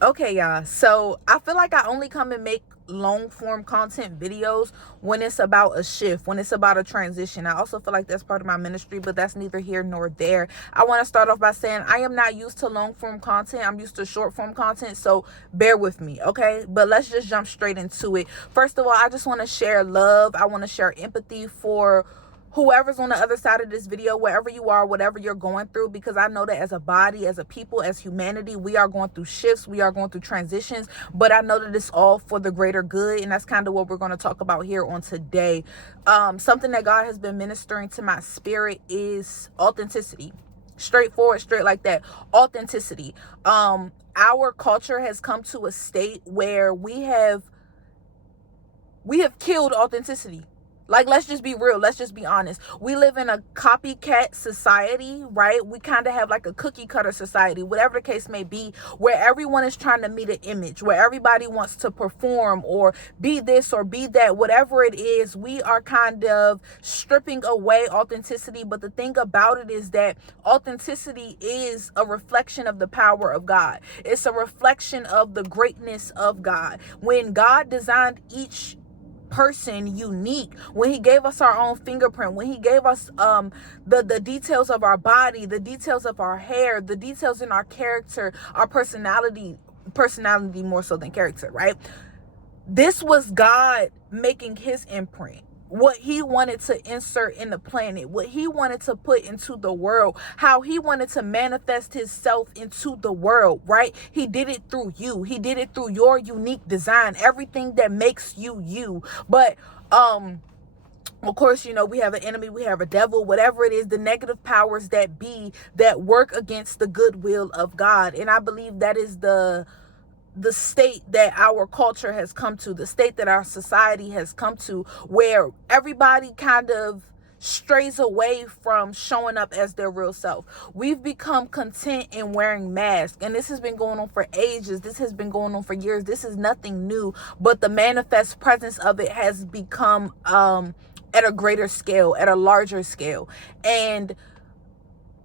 Okay, y'all. So I feel like I only come and make long form content videos when it's about a shift, when it's about a transition. I also feel like that's part of my ministry, but that's neither here nor there. I want to start off by saying I am not used to long form content. I'm used to short form content. So bear with me, okay? But let's just jump straight into it. First of all, I just want to share love. I want to share empathy for whoever's on the other side of this video, wherever you are, whatever you're going through, because I know that as a body, as a people, as humanity, we are going through shifts, we are going through transitions, but I know that it's all for the greater good, and that's kind of what we're going to talk about here on today. Something that God has been ministering to my spirit is authenticity. Straightforward, straight like that. Authenticity. Our culture has come to a state where we have killed authenticity. Like, let's just be real. Let's just be honest. We live in a copycat society, right? We kind of have like a cookie cutter society, whatever the case may be, where everyone is trying to meet an image, where everybody wants to perform or be this or be that, whatever it is. We are kind of stripping away authenticity. But the thing about it is that authenticity is a reflection of the power of God. It's a reflection of the greatness of God. When God designed each person unique, when he gave us our own fingerprint, when he gave us the details of our body, the details of our hair, the details in our character, our personality more so than character, right? This was God making his imprint, what he wanted to insert in the planet, what he wanted to put into the world, how he wanted to manifest himself into the world, right? He did it through you. He did it through your unique design, everything that makes you you. But of course, you know, we have an enemy, we have a devil, whatever it is, the negative powers that be that work against the goodwill of God. And I believe that is the state that our culture has come to, the state that our society has come to, where everybody kind of strays away from showing up as their real self. We've become content in wearing masks, and this has been going on for ages. This has been going on for years. This is nothing new, but the manifest presence of it has become at a greater scale, at a larger scale. And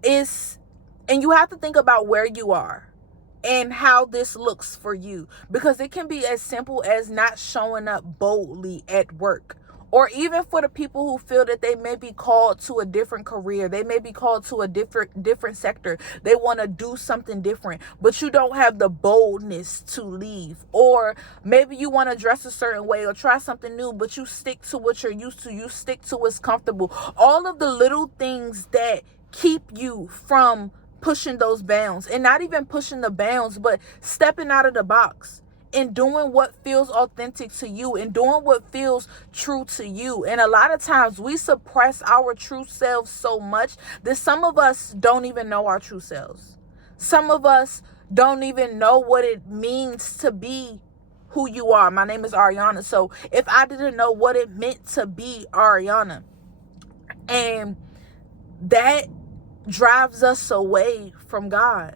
you have to think about where you are and how this looks for you, because it can be as simple as not showing up boldly at work, or even for the people who feel that they may be called to a different career, they may be called to a different sector, they want to do something different, but you don't have the boldness to leave. Or maybe you want to dress a certain way or try something new, but you stick to what you're used to, you stick to what's comfortable. All of the little things that keep you from pushing those bounds, and not even pushing the bounds, but stepping out of the box and doing what feels authentic to you and doing what feels true to you. And a lot of times we suppress our true selves so much that some of us don't even know our true selves. Some of us don't even know what it means to be who you are. My name is Ariana. So if I didn't know what it meant to be Ariana, and that drives us away from God.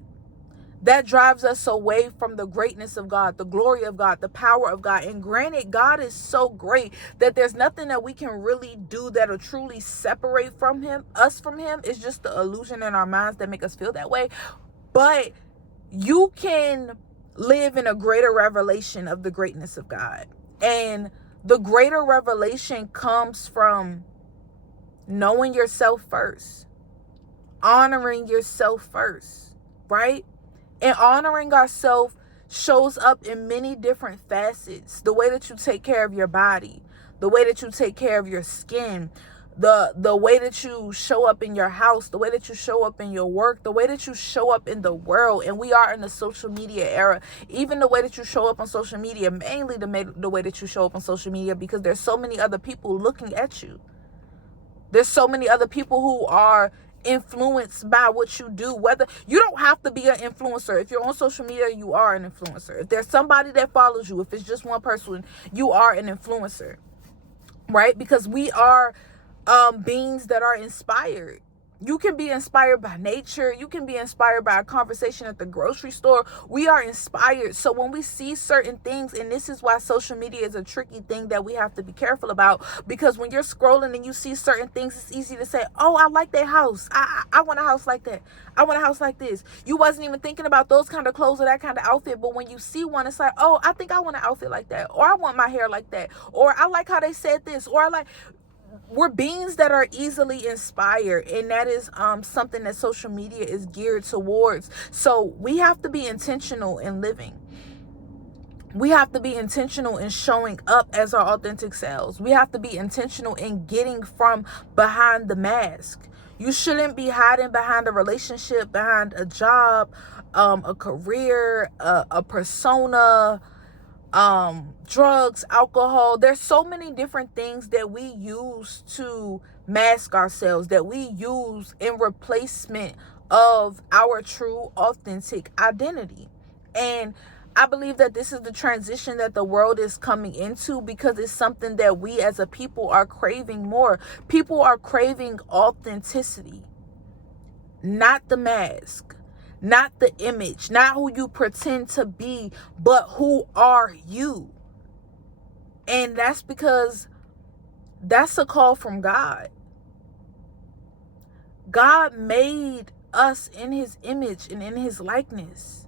That drives us away from the greatness of God, the glory of God, the power of God. And granted, God is so great that there's nothing that we can really do that'll truly separate us from him. It's just the illusion in our minds that make us feel that way. But you can live in a greater revelation of the greatness of God. And the greater revelation comes from knowing yourself first, honoring yourself first, right? And honoring ourselves shows up in many different facets. The way that you take care of your body, the way that you take care of your skin, the way that you show up in your house, the way that you show up in your work, the way that you show up in the world. And we are in the social media era. Even the way that you show up on social media, mainly the way that you show up on social media, because there's so many other people looking at you. There's so many other people who are influenced by what you do. Whether you don't have to be an influencer. If you're on social media, you are an influencer. If there's somebody that follows you, if it's just one person, you are an influencer, right? Because we are beings that are inspired. You can be inspired by nature. You can be inspired by a conversation at the grocery store. We are inspired. So when we see certain things, and this is why social media is a tricky thing that we have to be careful about, because when you're scrolling and you see certain things, it's easy to say, oh, I like that house. I want a house like that. I want a house like this. You wasn't even thinking about those kind of clothes or that kind of outfit. But when you see one, it's like, oh, I think I want an outfit like that. Or I want my hair like that. Or I like how they said this. Or I like... We're beings that are easily inspired, and that is something that social media is geared towards. So we have to be intentional in living. We have to be intentional in showing up as our authentic selves. We have to be intentional in getting from behind the mask. You shouldn't be hiding behind a relationship, behind a job, a career, a persona, drugs, alcohol. There's so many different things that we use to mask ourselves, that we use in replacement of our true authentic identity. And I believe that this is the transition that the world is coming into, because it's something that we as a people are craving more. People are craving authenticity, not the mask, not the image, not who you pretend to be, but who are you. And that's because that's a call from God. God made us in his image and in his likeness.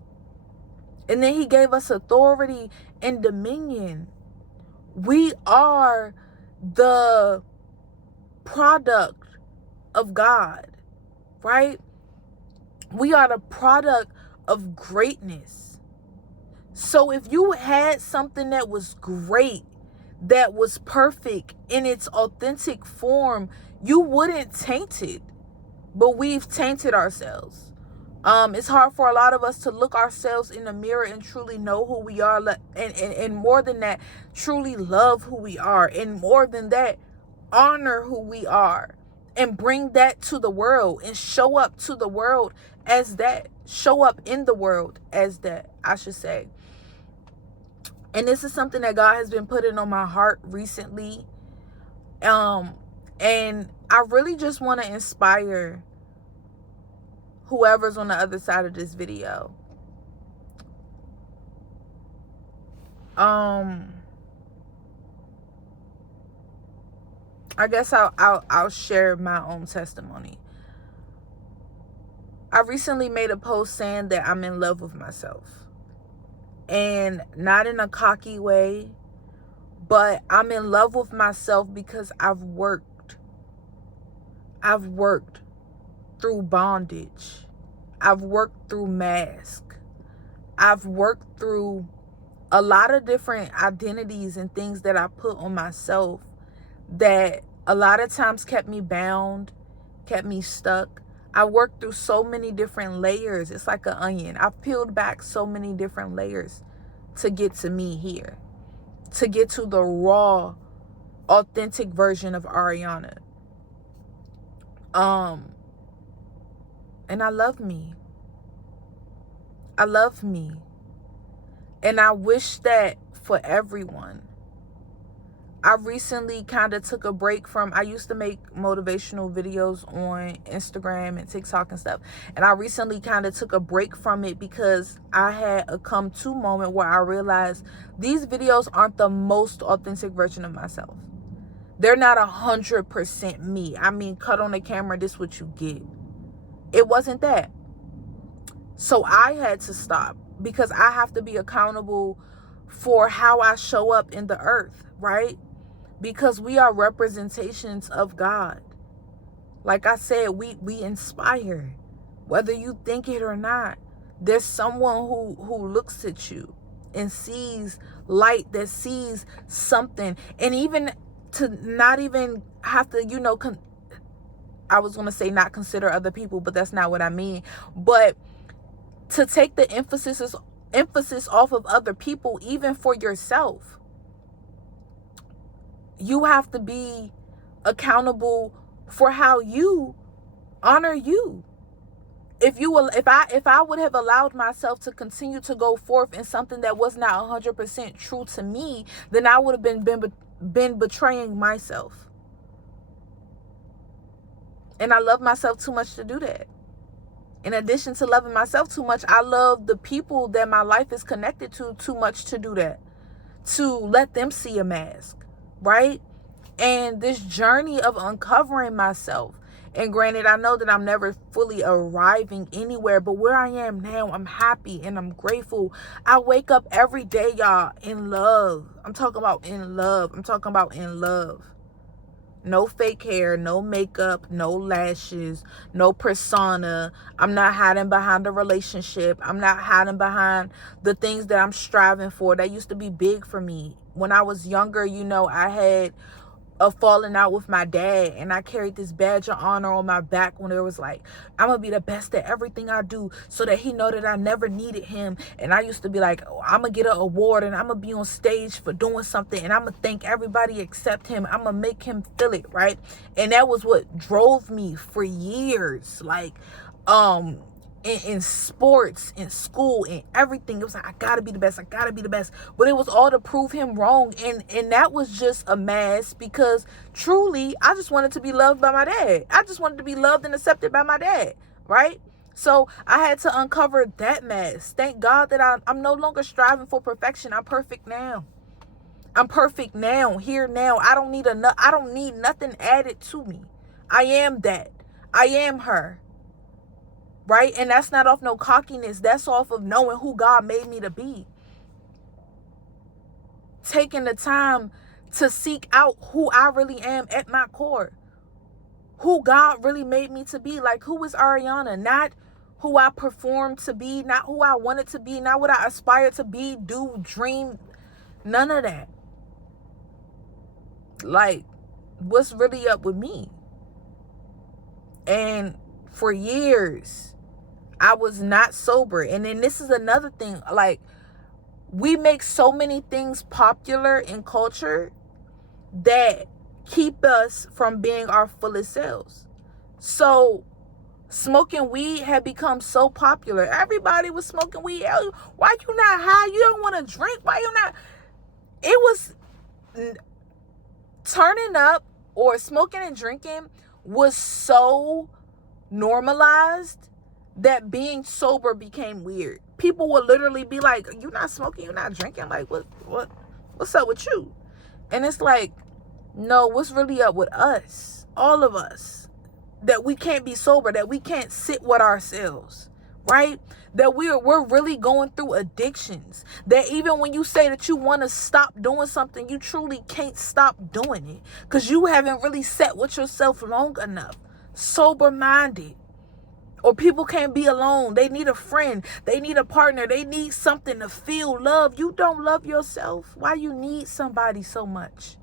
And then he gave us authority and dominion. We are the product of God, right? We are the product of greatness. So if you had something that was great, that was perfect in its authentic form, you wouldn't taint it. But we've tainted ourselves. It's hard for a lot of us to look ourselves in the mirror and truly know who we are. And more than that, truly love who we are. And more than that, honor who we are. And bring that to the world. And show up to the world as that. Show up in the world as that, I should say. And this is something that God has been putting on my heart recently. And I really just want to inspire whoever's on the other side of this video. I guess I'll share my own testimony. I recently made a post saying that I'm in love with myself. And not in a cocky way, but I'm in love with myself because I've worked through bondage. I've worked through mask. I've worked through a lot of different identities and things that I put on myself that a lot of times kept me bound, kept me stuck. I worked through so many different layers. It's like an onion. I've peeled back so many different layers to get to me here, to get to the raw, authentic version of Ariana. And I love me. I love me. And I wish that for everyone. I recently kind of took a break from, I used to make motivational videos on Instagram and TikTok and stuff. And I recently kind of took a break from it because I had a come to moment where I realized these videos aren't the most authentic version of myself. They're not 100% me. I mean, cut on the camera, this is what you get. It wasn't that. So I had to stop because I have to be accountable for how I show up in the earth, right? Because we are representations of God. Like I said, we inspire, whether you think it or not. There's someone who looks at you and sees light, that sees something. And even to not even have to, I was going to say not consider other people, but that's not what I mean. But to take the emphasis off of other people, even for yourself. You have to be accountable for how you honor you. If I would have allowed myself to continue to go forth in something that was not 100% true to me, then I would have been betraying myself. And I love myself too much to do that. In addition to loving myself too much, I love the people that my life is connected to too much to do that. To let them see a mask, right? And this journey of uncovering myself. And granted, I know that I'm never fully arriving anywhere, but where I am now, I'm happy and I'm grateful. I wake up every day, y'all, in love. I'm talking about in love. I'm talking about in love. No fake hair, no makeup, no lashes, no persona. I'm not hiding behind a relationship. I'm not hiding behind the things that I'm striving for. That used to be big for me. When I was younger, I had a falling out with my dad, and I carried this badge of honor on my back when it was like, I'm gonna be the best at everything I do so that he know that I never needed him. And I used to be like, oh, I'm gonna get an award and I'm gonna be on stage for doing something and I'm gonna thank everybody except him. I'm gonna make him feel it, right? And that was what drove me for years. Like in sports, in school, in everything, it was like, I gotta be the best, but it was all to prove him wrong. And that was just a mask, because truly I just wanted to be loved by my dad. I just wanted to be loved and accepted by my dad, right? So I had to uncover that mask. Thank God that I'm no longer striving for perfection. I'm perfect now. Here now. I don't need nothing added to me. I am that. I am her. Right? And that's not off no cockiness. That's off of knowing who God made me to be. Taking the time to seek out who I really am at my core. Who God really made me to be. Like, who is Ariana? Not who I performed to be. Not who I wanted to be. Not what I aspired to be, do, dream. None of that. Like, what's really up with me? And for years, I was not sober. And then this is another thing. Like, we make so many things popular in culture that keep us from being our fullest selves. So smoking weed had become so popular. Everybody was smoking weed. Why you not high? You don't want to drink. Why you not? It was turning up, or smoking and drinking was so normalized that being sober became weird. People would literally be like, "You not smoking, you not drinking? Like, what's up with you?" And it's like, no, what's really up with us? All of us. That we can't be sober, that we can't sit with ourselves, right? That we're really going through addictions. That even when you say that you want to stop doing something, you truly can't stop doing it, because you haven't really sat with yourself long enough. Sober-minded. Or people can't be alone. They need a friend. They need a partner. They need something to feel love. You don't love yourself. Why you need somebody so much?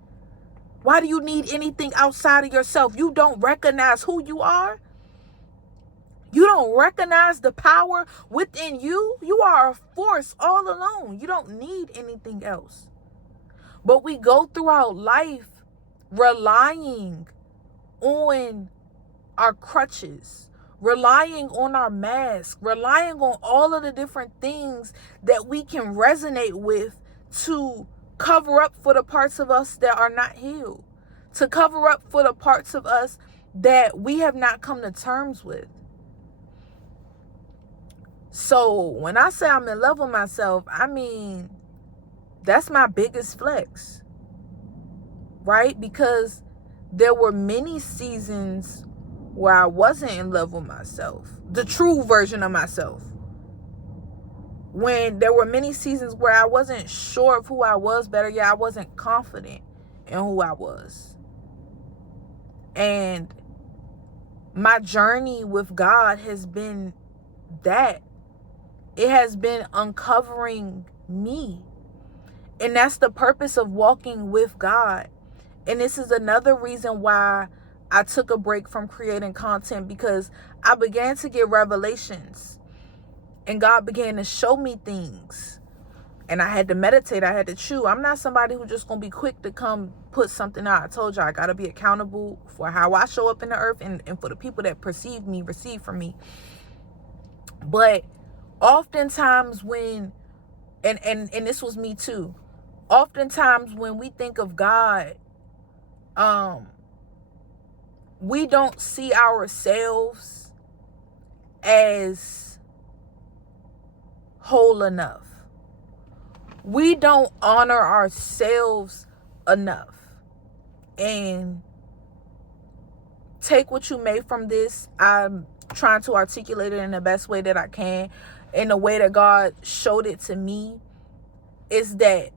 Why do you need anything outside of yourself? You don't recognize who you are. You don't recognize the power within you. You are a force all alone. You don't need anything else. But we go throughout life relying on our crutches, relying on our mask, relying on all of the different things that we can resonate with to cover up for the parts of us that are not healed, to cover up for the parts of us that we have not come to terms with. So when I say I'm in love with myself, I mean, that's my biggest flex, right? Because there were many seasons where I wasn't in love with myself, the true version of myself. When there were many seasons where I wasn't sure of who I was, better yet, I wasn't confident in who I was. And my journey with God has been that. It has been uncovering me. And that's the purpose of walking with God. And this is another reason why I took a break from creating content, because I began to get revelations and God began to show me things, and I had to meditate. I had to chew. I'm not somebody who's just going to be quick to come put something out. I told you I got to be accountable for how I show up in the earth, and for the people that perceive me, receive from me. But oftentimes when, and this was me too, oftentimes when we think of God, we don't see ourselves as whole enough. We don't honor ourselves enough. And take what you may from this. I'm trying to articulate it in the best way that I can, in the way that God showed it to me, is that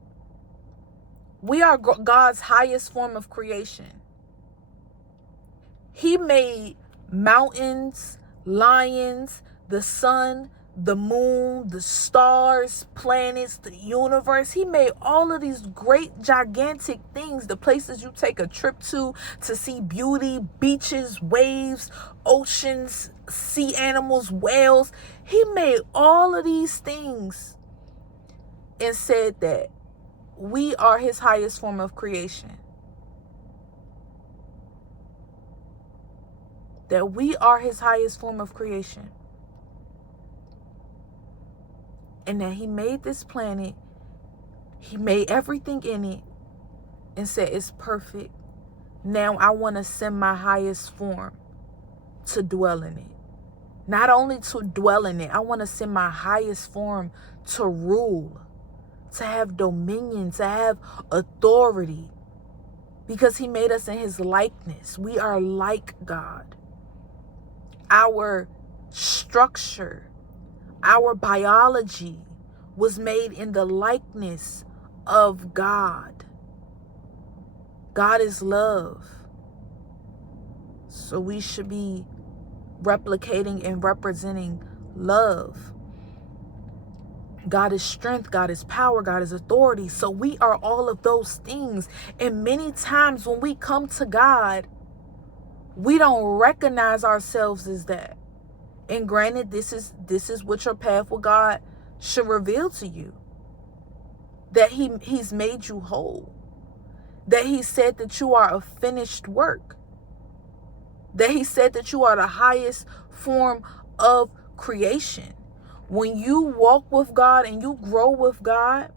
we are God's highest form of creation. He made mountains, lions, the sun, the moon, the stars, planets, the universe. He made all of these great, gigantic things, the places you take a trip to see beauty, beaches, waves, oceans, sea animals, whales. He made all of these things and said that we are his highest form of creation. That we are his highest form of creation. And that he made this planet, he made everything in it, and said it's perfect. Now I want to send my highest form to dwell in it. Not only to dwell in it, I want to send my highest form to rule, to have dominion, to have authority. Because he made us in his likeness. We are like God. Our structure, our biology was made in the likeness of God. God is love. So we should be replicating and representing love. God is strength, God is power, God is authority. So we are all of those things. And many times when we come to God, we don't recognize ourselves as that. And granted, this is what your path with God should reveal to you. That he's made you whole. That he said that you are a finished work. That he said that you are the highest form of creation. When you walk with God and you grow with God,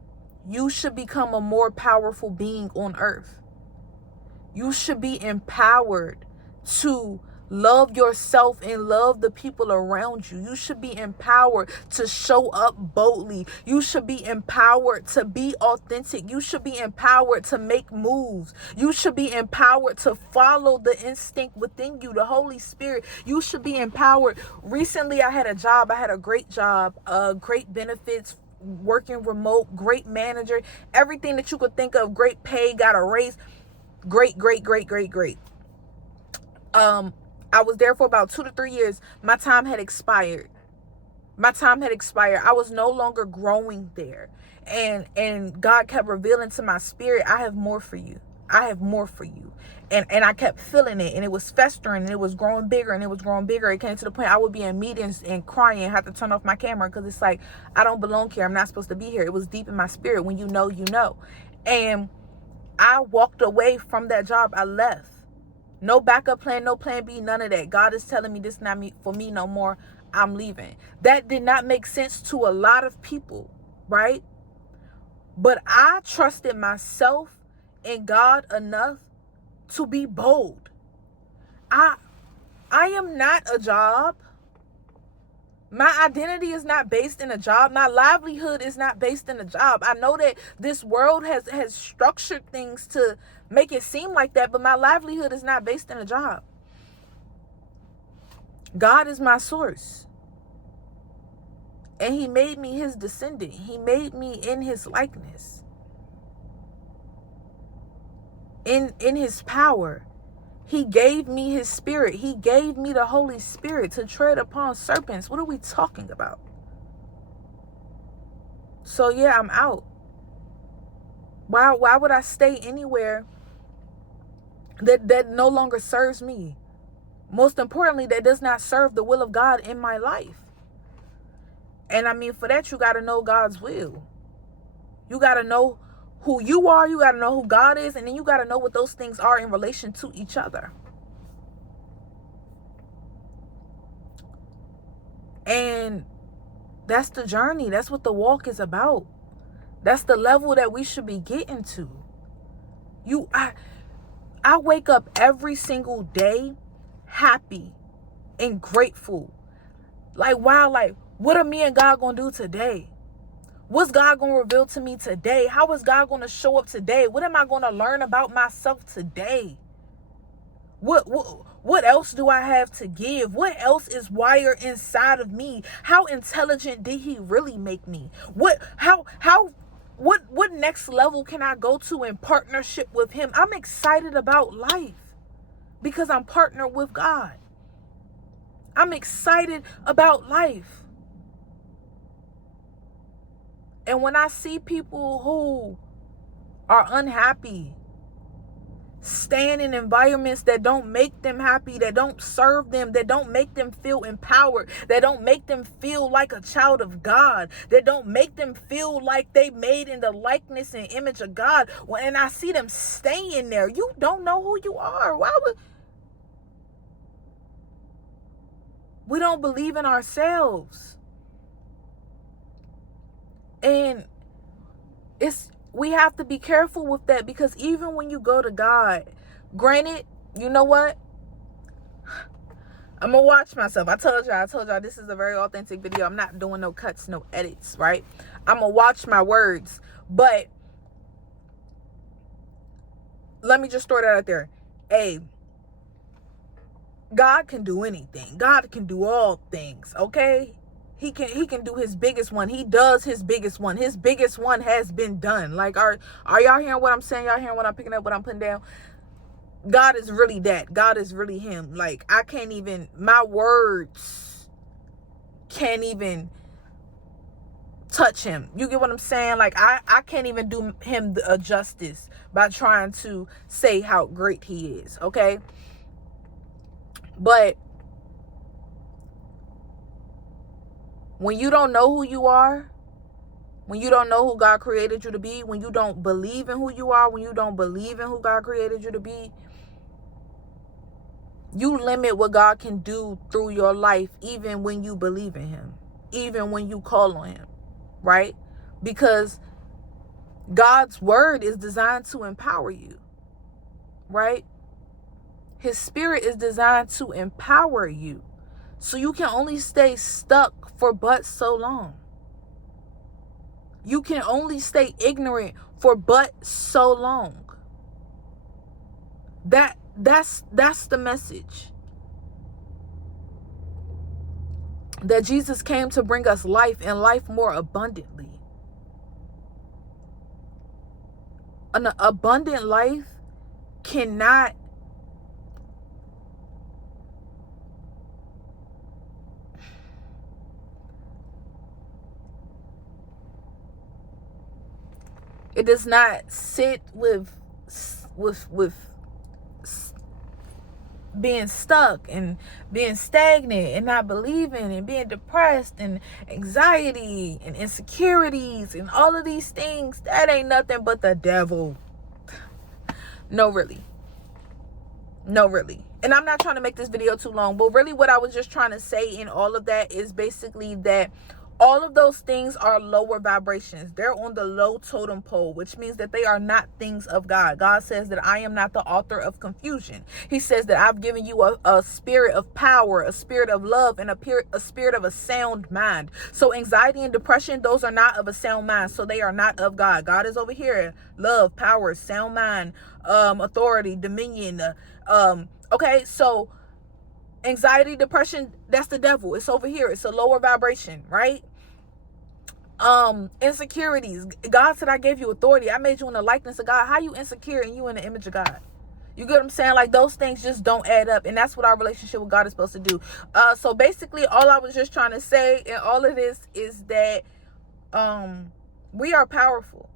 you should become a more powerful being on earth. You should be empowered to love yourself and love the people around you. You should be empowered to show up boldly. You should be empowered to be authentic. You should be empowered to make moves. You should be empowered to follow the instinct within you, the Holy Spirit. You should be empowered. Recently, I had a job. I had a great job, great benefits, working remote, great manager, everything that you could think of, great pay, got a raise. Great. I was there for about 2 to 3 years. My time had expired. I was no longer growing there. And God kept revealing to my spirit, I have more for you. And I kept feeling it, and it was festering, and it was growing bigger, It came to the point I would be in meetings and crying, have to turn off my camera because it's like, I don't belong here. I'm not supposed to be here. It was deep in my spirit. When you know, you know. And I walked away from that job. I left. No backup plan, no plan B, none of that. God is telling me this is not for me no more. I'm leaving. That did not make sense to a lot of people, right? But I trusted myself and God enough to be bold. I am not a job. My identity is not based in a job. My livelihood is not based in a job. I know that this world has structured things to make it seem like that, but my livelihood is not based in a job. God is my source. And he made me his descendant. He made me in his likeness. In his power. He gave me his spirit. He gave me the Holy Spirit to tread upon serpents. What are we talking about? So yeah, I'm out. Why would I stay anywhere that no longer serves me? Most importantly, that does not serve the will of God in my life. And I mean, for that, you got to know God's will. You got to know who you are, you got to know who God is, and then you got to know what those things are in relation to each other. And that's the journey. That's what the walk is about. That's the level that we should be getting to. I wake up every single day happy and grateful. Like, wow, like, what are me and God gonna do today? What's God gonna reveal to me today? How is God gonna show up today? What am I gonna learn about myself today? What else do I have to give? What else is wired inside of me? How intelligent did he really make me? What next level can I go to in partnership with him? I'm excited about life because I'm partnered with God. I'm excited about life. And when I see people who are unhappy, staying in environments that don't make them happy, that don't serve them, that don't make them feel empowered, that don't make them feel like a child of God, that don't make them feel like they made in the likeness and image of God, and I see them staying there, you don't know who you are. Why would we don't believe in ourselves? And we have to be careful with that, because even when you go to God, granted, you know what? I'm gonna watch myself. I told y'all this is a very authentic video. I'm not doing no cuts, no edits, right? I'm gonna watch my words. But let me just throw that out there. Hey, God can do anything. God can do all things, okay? He can do his biggest one. He does his biggest one. His biggest one has been done. Like, are y'all hearing what I'm saying? Y'all hearing what I'm picking up, what I'm putting down? God is really that. God is really him. Like, I can't even, my words can't even touch him. You get what I'm saying? Like, I can't even do him a justice by trying to say how great he is, okay? But when you don't know who you are, when you don't know who God created you to be, when you don't believe in who you are, when you don't believe in who God created you to be, you limit what God can do through your life, even when you believe in him, even when you call on him, right? Because God's word is designed to empower you, right? His spirit is designed to empower you. So you can only stay stuck for but so long. You can only stay ignorant for but so long. That's the message. That Jesus came to bring us life, and life more abundantly. An abundant life cannot it does not sit with being stuck and being stagnant and not believing and being depressed and anxiety and insecurities and all of these things. That ain't nothing but the devil. No, really. And I'm not trying to make this video too long, but really what I was just trying to say in all of that is basically that all of those things are lower vibrations. They're on the low totem pole, which means that they are not things of God. God says that I am not the author of confusion. He says that I've given you a spirit of power, a spirit of love, and a spirit of a sound mind. So anxiety and depression, those are not of a sound mind. So they are not of God. God is over here. Love, power, sound mind, authority, dominion. Okay, so anxiety, depression, that's the devil. It's over here. It's a lower vibration, right? Insecurities. God said I gave you authority. I made you in the likeness of God. How you insecure and you in the image of God? You get what I'm saying? Like, those things just don't add up. And that's what our relationship with God is supposed to do. So basically all I was just trying to say in all of this is that we are powerful.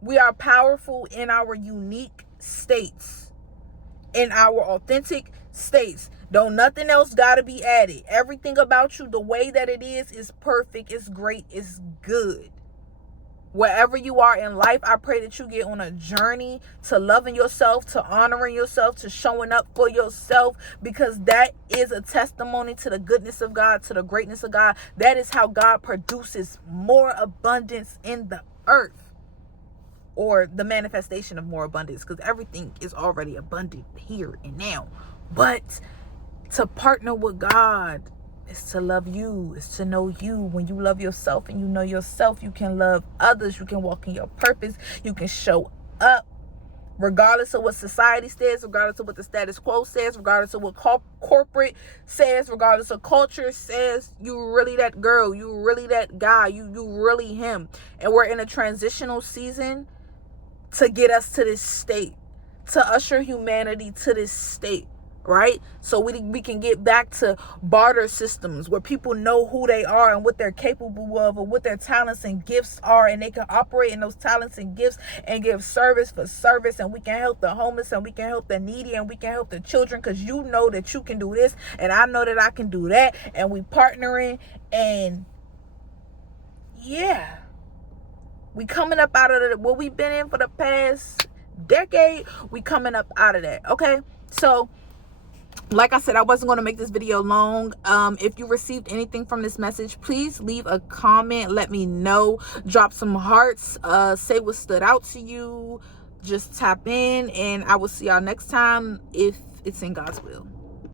We are powerful in our unique states, in our authentic states. Don't nothing else gotta be added. Everything about you, the way that it is perfect, it's great, it's good. Wherever you are in life, I pray that you get on a journey to loving yourself, to honoring yourself, to showing up for yourself, because that is a testimony to the goodness of God, to the greatness of God. That is how God produces more abundance in the earth, or the manifestation of more abundance, because everything is already abundant here and now. But To partner with God is to love you, is to know you. When you love yourself and you know yourself, you can love others. You can walk in your purpose. You can show up regardless of what society says, regardless of what the status quo says, regardless of what corporate says, regardless of culture says. You really that girl. You really that guy. You really him. And we're in a transitional season to get us to this state, to usher humanity to this state. Right? So we can get back to barter systems where people know who they are and what they're capable of and what their talents and gifts are, and they can operate in those talents and gifts and give service for service, and we can help the homeless and we can help the needy and we can help the children, because you know that you can do this and I know that I can do that, and we partnering. And yeah, we coming up out of what we've been in for the past decade. We coming up out of that. Okay, so like I said, I wasn't going to make this video long. If you received anything from this message, please leave a comment. Let me know. Drop some hearts. Say what stood out to you. Just tap in, and I will see y'all next time if it's in God's will.